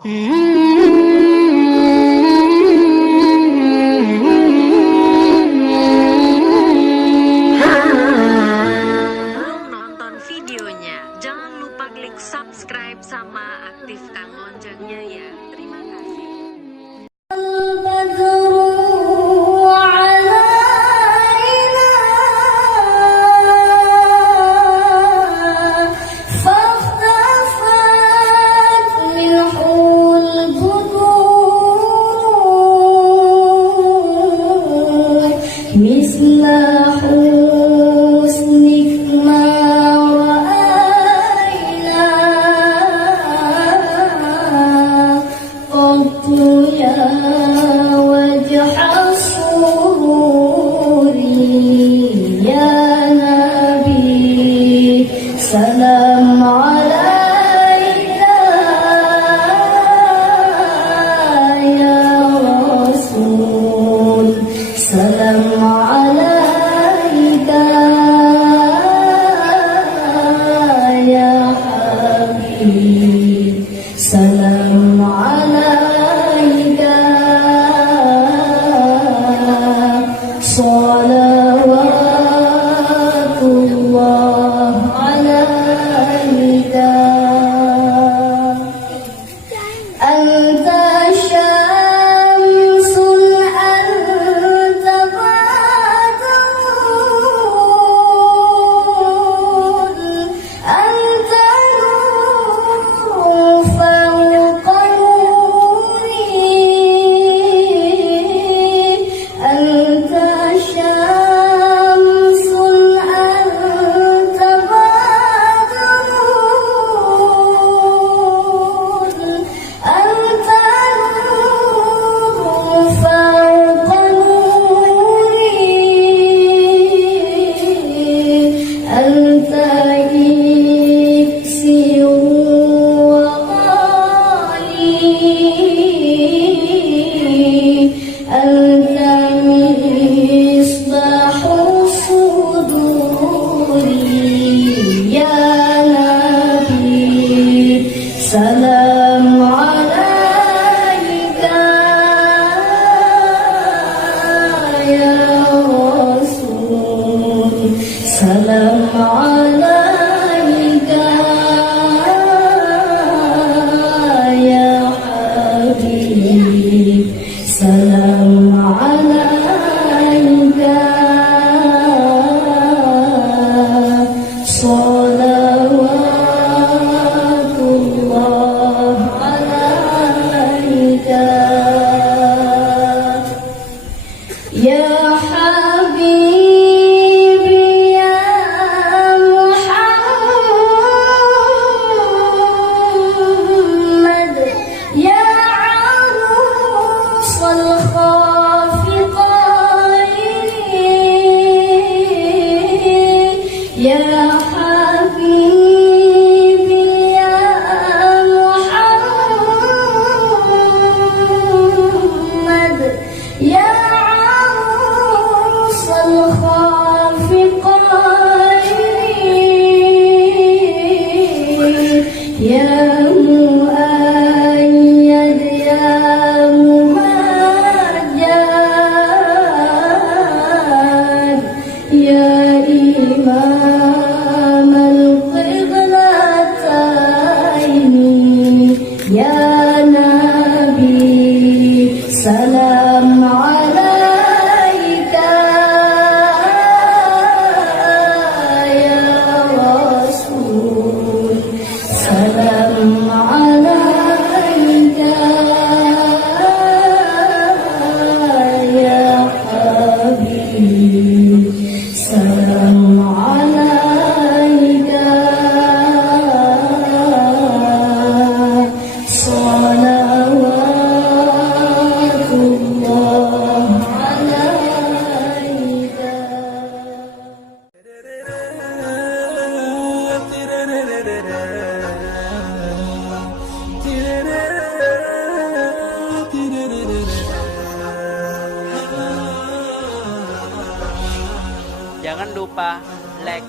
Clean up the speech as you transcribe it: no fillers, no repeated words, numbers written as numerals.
Nonton videonya, jangan lupa klik subscribe sama aktifkan loncengnya ya. Terima kasih. Salam alaika ya Rasul, salam alaika ya Habib, salam alaika salawatullah alaika. Anta syamsun anta badrun anta nurun fawqa nuri anta syamsun anta badrun anta nurun fawqa nuri anta iksiru wa qali anta misbahu suduri ya Nabi, salam alaika ya Rasul, salam alaika ya Habib, salam alaika salawatullah alaika ya Habibi ya Muhammad ya arusal khafiqain ya Habibi ya Muhammad ya arusal khafiqain ya muayyad ya mumajjad ya imam al-qiblataini ya Nabi, salam alaika ya Rasul, salam alaika ya Habib, salam alaika salawatullah alaika. Jangan lupa like,